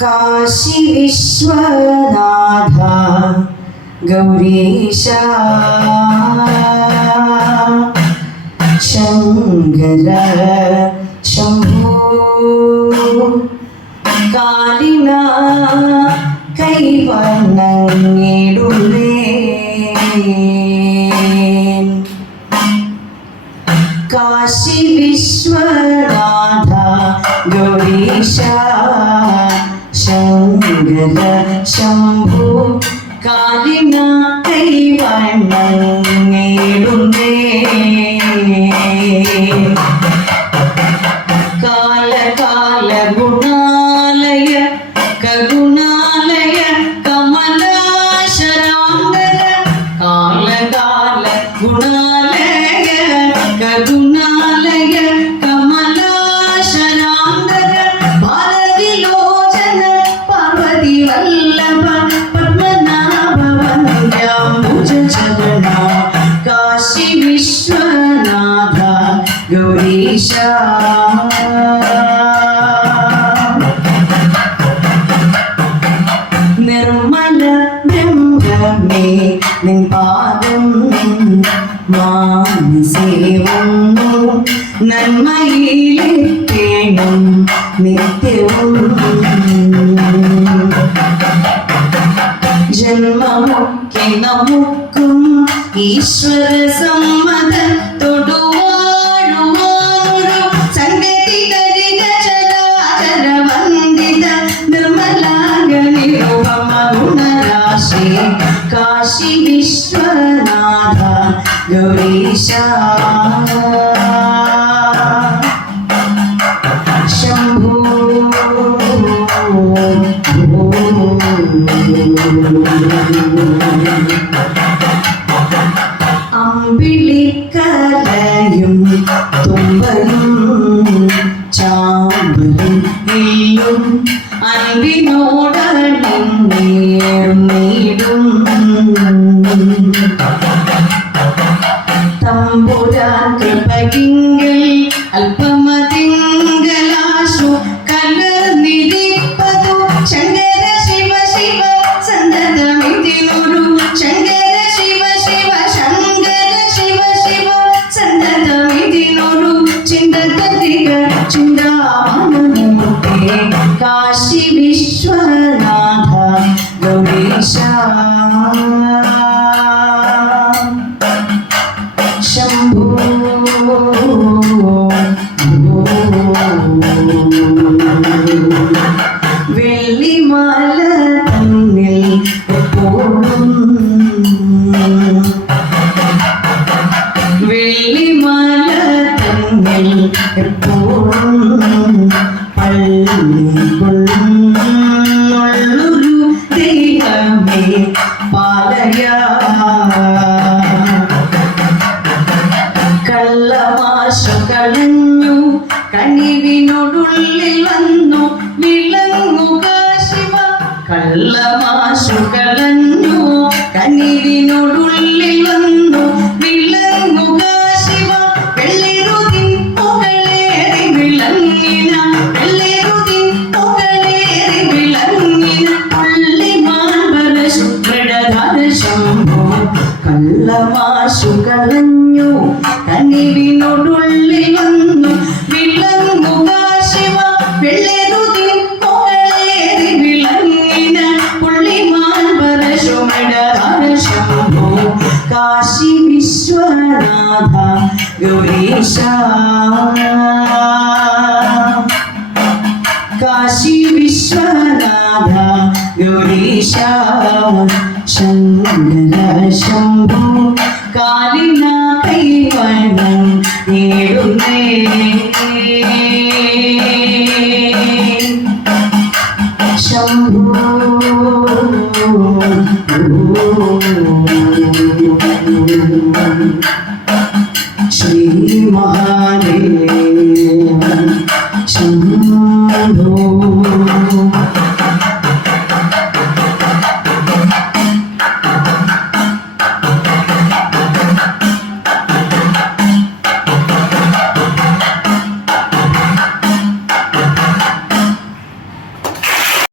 കാശി വിശ്വനാഥ ഗൗരീശ ശങ്കര ശംഭോ കാലിന കൈവണ്ണങ്ങിടുന്നേ ശങ്കര ശംഭു കാലിന കൈവണ്ണേടുന്നേ കാല കാല ഗുണാലയ കഗുണാലയ കമലാശരാന്തര കാല കാല ഗുണാലയ ഗൗരീശ നിർമ്മല ബ്രഹ്മമേ നിൻ പാദം മാനസേവന്നു. നന്മയിലേക്കേണം നിത്യവും. ജന്മമൊക്കെ നമുക്കും ഈശ്വര കാശി വിശ്വനാഥ ഗൗരീശ. ശംഭോ. അമ്പിളിക്കലയും തുമ്പലും ഗൗരീശ കള്ളമാശ കളഞ്ഞു കനിവിനോടുള്ളിൽ വന്നു. വിളങ്ങുക ശിവ. കള്ളമാശു കളഞ്ഞു കനിവിനോടുള്ളിൽ വന്നു വിളങ്ങുക ശിവ. വെള്ളിരുതിൻ പുകളേറി വിളങ്ങിന. വെള്ളിരുതിൻ പുകളേറി വിളങ്ങിന. പള്ളിമാൻപര ശുക്രടധര ശംഭോ കള്ളമാശു കളഞ്ഞു കനിവിനോടുള്ളിൽ കാശി വിശ്വനാഥ ഗൗരീശ കാശി വിശ്വനാഥ ഗൗരീശ ശങ്കര ശംഭു കാലിന കൈവണ്ണം നേടുന്നേ ശംഭു Çınır